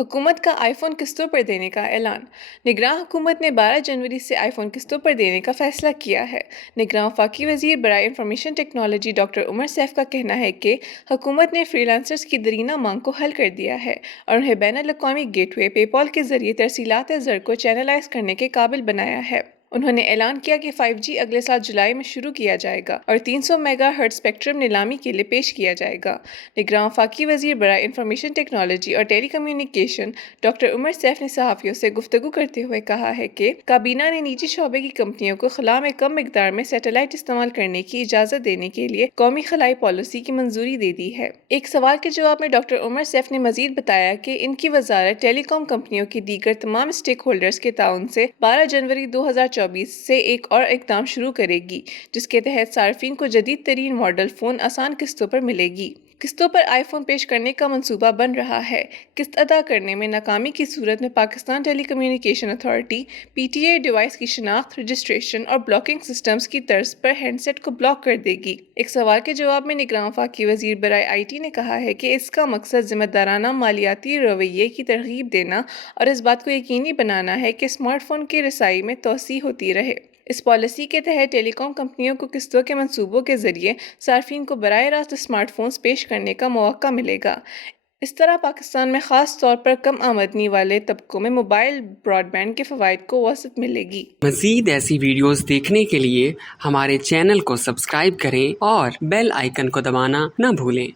حکومت کا آئی فون قسطوں پر دینے کا اعلان۔ نگراں حکومت نے 12 جنوری سے آئی فون قسطوں پر دینے کا فیصلہ کیا ہے۔ نگراں وفاقی وزیر برائے انفارمیشن ٹیکنالوجی ڈاکٹر عمر سیف کا کہنا ہے کہ حکومت نے فری لانسرز کی دیرینہ مانگ کو حل کر دیا ہے اور انہیں بین الاقوامی گیٹ وے پے پال کے ذریعے ترسیلات زر کو چینلائز کرنے کے قابل بنایا ہے۔ انہوں نے اعلان کیا کہ 5G اگلے سال جولائی میں شروع کیا جائے گا اور 300 میگا ہرٹز اسپیکٹرم نیلامی کے لیے پیش کیا جائے گا۔ نگراں وفاقی وزیر برائے انفارمیشن ٹیکنالوجی اور ٹیلی کمیونیکیشن ڈاکٹر عمر سیف نے صحافیوں سے گفتگو کرتے ہوئے کہا ہے کہ کابینہ نے نجی شعبے کی کمپنیوں کو خلا میں کم مقدار میں سیٹلائٹ استعمال کرنے کی اجازت دینے کے لیے قومی خلائی پالیسی کی منظوری دے دی ہے۔ ایک سوال کے جواب میں ڈاکٹر عمر سیف نے مزید بتایا کہ ان کی وزارت ٹیلی کام کمپنیوں کی دیگر تمام اسٹیک ہولڈرز کے تعاون سے 12 جنوری 2024 سے ایک اور اقدام شروع کرے گی جس کے تحت صارفین کو جدید ترین ماڈل فون آسان قسطوں پر ملے گی۔ قسطوں پر آئی فون پیش کرنے کا منصوبہ بن رہا ہے۔ قسط ادا کرنے میں ناکامی کی صورت میں پاکستان ٹیلی کمیونیکیشن اتھارٹی PTA ڈیوائس کی شناخت، رجسٹریشن اور بلاکنگ سسٹمز کی طرز پر ہینڈ سیٹ کو بلاک کر دے گی۔ ایک سوال کے جواب میں نگراں وفاقی وزیر برائے IT نے کہا ہے کہ اس کا مقصد ذمہ دارانہ مالیاتی رویے کی ترغیب دینا اور اس بات کو یقینی بنانا ہے کہ اسمارٹ فون کی رسائی میں توسیع ہوتی رہے۔ اس پالیسی کے تحت ٹیلی کام کمپنیوں کو قسطوں کے منصوبوں کے ذریعے صارفین کو براہ راست اسمارٹ فونز پیش کرنے کا موقع ملے گا۔ اس طرح پاکستان میں خاص طور پر کم آمدنی والے طبقوں میں موبائل براڈ بینڈ کے فوائد کو وسعت ملے گی۔ مزید ایسی ویڈیوز دیکھنے کے لیے ہمارے چینل کو سبسکرائب کریں اور بیل آئیکن کو دبانا نہ بھولیں۔